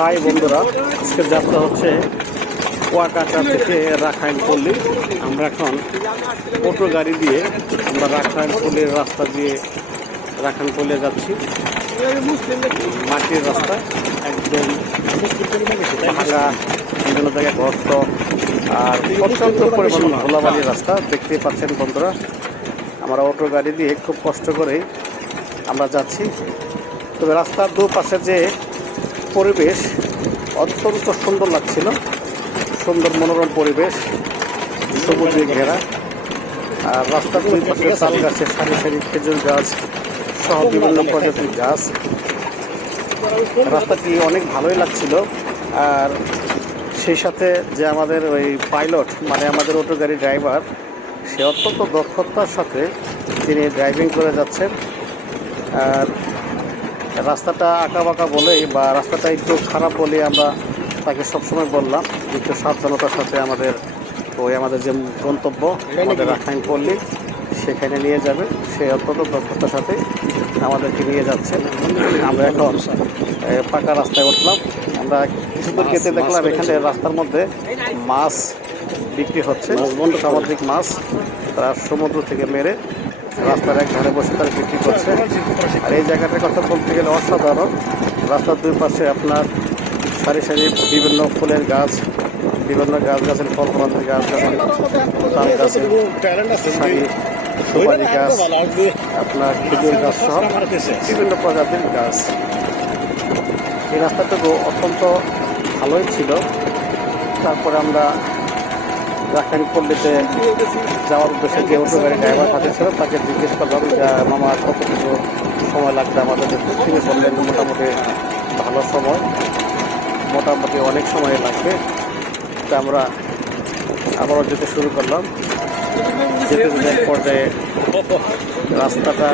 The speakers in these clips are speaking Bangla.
হাই বন্ধুরা, আজকের যাত্রা হচ্ছে কুয়াকাটা থেকে রাখাইন পল্লী। আমরা এখন অটো গাড়ি দিয়ে আমরা রাখাইন পল্লীর রাস্তা দিয়ে রাখাইন পল্লী যাচ্ছি। মাটির রাস্তা, একদম ভাঙা বিভিন্ন জায়গায় গর্ত, আর প্রচণ্ড পরিমাণ ধুলাবালির রাস্তা। দেখতেই পাচ্ছেন বন্ধুরা, আমরা অটো গাড়ি দিয়ে খুব কষ্ট করে আমরা যাচ্ছি। তবে রাস্তার দুপাশে যে পরিবেশ অত্যন্ত সুন্দর লাগছিল। সুন্দর মনোরম পরিবেশ, সবুজে ঘেরা। আর রাস্তার দুই পাশে তাল গাছের সারি সারি খেজুর গাছ সহ বিভিন্ন প্রজাতির গাছ। রাস্তাটি অনেক ভালোই লাগছিল। আর সেই সাথে যে আমাদের ওই পাইলট মানে আমাদের অটো গাড়ি ড্রাইভার, সে অত্যন্ত দক্ষতার সাথে তিনি ড্রাইভিং করে যাচ্ছেন। আর রাস্তাটা আঁকা বাঁকা বলেই বা রাস্তাটা একটু খারাপ বলে আমরা তাকে সবসময় বললাম একটু সাবধানতার সাথে আমাদের ওই আমাদের যে গন্তব্য আমাদের রাখাইন পল্লী সেখানে নিয়ে যাবে। সে অত্যন্ত দক্ষতার সাথে আমাদেরকে নিয়ে যাচ্ছে। আমরা এখন পাকা রাস্তায় উঠলাম। আমরা কিছু দূর কেটে দেখলাম এখানে রাস্তার মধ্যে মাছ বিক্রি হচ্ছে। সামুদ্রিক মাছ তারা সমুদ্র থেকে মেরে রাস্তার এক ধারে বসে তারা বিক্রি করছে। আর এই জায়গাটার কথা বলতে গেলে অসাধারণ। রাস্তার দুই পাশে আপনার সারি সারি বিভিন্ন ফুলের গাছ, বিভিন্ন গাছ গাছের ফল ফলাতের গাছ গাছের তাল গাছের সুপারি গাছ, আপনার খেজুর গাছ সহ বিভিন্ন প্রজাতির গাছ। এই রাস্তাটুকু অত্যন্ত ভালোই ছিল। তারপরে আমরা রাখাইন পল্লীতে যাওয়ার উদ্দেশ্যে যে অটো গাড়ি ড্রাইভার সাথে ছিল, তাকে জিজ্ঞেস করলাম যে, মামা, কতটুকু সময় লাগবে আমাদের দেখতে তিনি বললেন, মোটামুটি ভালো সময়, মোটামুটি অনেক সময় লাগবে। তা আমরা আবারও যেতে শুরু করলাম। যেতে যেতে পর্যায়ে রাস্তাটা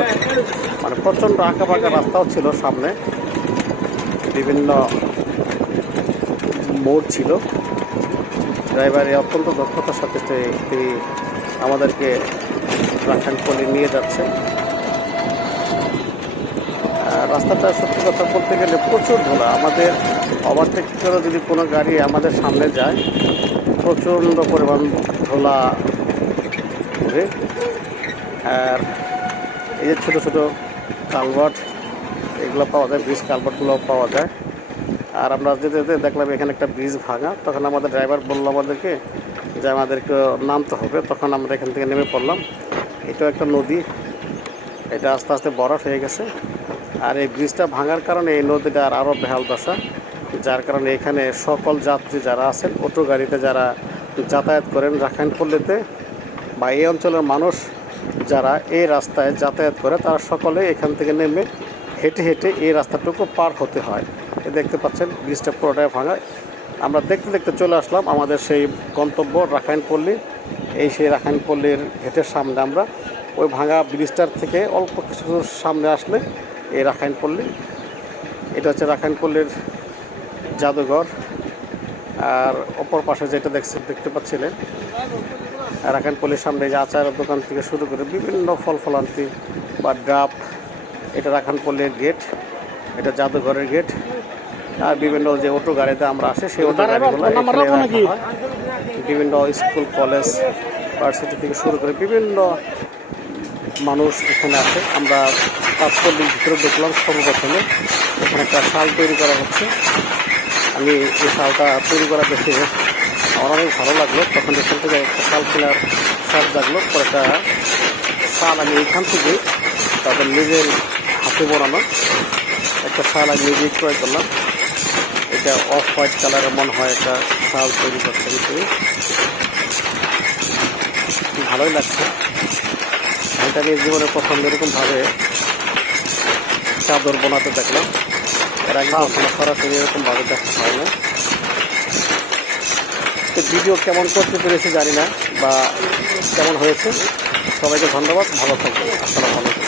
মানে প্রচণ্ড আঁকা বাঁকা রাস্তাও ছিল সামনে। বিভিন্ন মোড় ছিল। ড্রাইভারে অত্যন্ত দক্ষতার সাথে তিনি আমাদেরকে রাখান পল্লী নিয়ে যাচ্ছে। রাস্তাটা সত্যি কথা বলতে গেলে প্রচুর ধোলা। আমাদের ওভারটেক করে যদি কোনো গাড়ি আমাদের সামনে যায়, প্রচণ্ড পরিমাণ ধোলা ঘুরে। আর এই যে ছোটো ছোটো কালভার্ট, এগুলো পাওয়া যায়, ব্রিজ কালভার্টগুলো পাওয়া যায়। আর আমরা যেতে যেতে দেখলাম এখানে একটা ব্রিজ ভাঙা। তখন আমাদের ড্রাইভার বলল আমাদেরকে যে আমাদেরকে নামতে হবে। তখন আমরা এখান থেকে নেমে পড়লাম। এটাও একটা নদী। এটা আস্তে আস্তে বরফ হয়ে গেছে। আর এই ব্রিজটা ভাঙার কারণে এই নদীটা আর আরও বেহাল দশা। যার কারণে এখানে সকল যাত্রী যারা আছেন, অটো গাড়িতে যারা যাতায়াত করেন রাখাইন পল্লীতে বা এই অঞ্চলের মানুষ যারা এই রাস্তায় যাতায়াত করে, তারা সকলে এখান থেকে নেমে হেঁটে হেঁটে এই রাস্তাটুকু পার হতে হয়। এ দেখতে পাচ্ছেন, ব্রিজটা পুরোটাই ভাঙা। আমরা দেখতে দেখতে চলে আসলাম আমাদের সেই গন্তব্য রাখাইন পল্লী। এই সেই রাখাইন পল্লীর গেটের সামনে আমরা। ওই ভাঙা ব্রিজটার থেকে অল্প কিছু সামনে আসলে এই রাখাইন পল্লী। এটা হচ্ছে রাখাইন পল্লীর জাদুঘর। আর অপর পাশে যেটা দেখছে, দেখতে পাচ্ছিলেন, রাখাইন পল্লীর সামনে যে আচারের দোকান থেকে শুরু করে বিভিন্ন ফল ফলান্তি বা ডাব এটা রাখান পল্লীর গেট এটা জাদুঘরের গেট আর বিভিন্ন যে অটো গাড়িতে আমরা আসি সেই অটো গাড়িগুলো এখানে। বিভিন্ন স্কুল কলেজ ভার্সিটি থেকে শুরু করে বিভিন্ন মানুষ এখানে আছে আমরা তাৎপর্যের ভিতরে দেখলাম সর্বপ্রথমে। এখানে একটা শাল তৈরি করা হচ্ছে। আমি এই শালটা তৈরি করা দেখে আমার অনেক ভালো লাগল। তখন এখান থেকে একটা শাল কেনার শখ জাগলো। পরে একটা শাল আমি এইখান থেকে তাদের নিজের হাতে বানানো একটা শাল আমি নিজেই ক্রয় করলাম। এটা অফ হোয়াইট কালারের মনে হয় একটা শাল তৈরি করতে তুমি। ভালোই লাগছে। এটা আমি জীবনে প্রথম এরকমভাবে চাদর বানাতে দেখলাম। এর আগে কখনো সরাসরি এরকমভাবে দেখা হয় না তো ভিডিও কেমন করতে পেরেছি জানি না বা কেমন হয়েছে। সবাইকে ধন্যবাদ ভালো থাকবে আসসালামু আলাইকুম।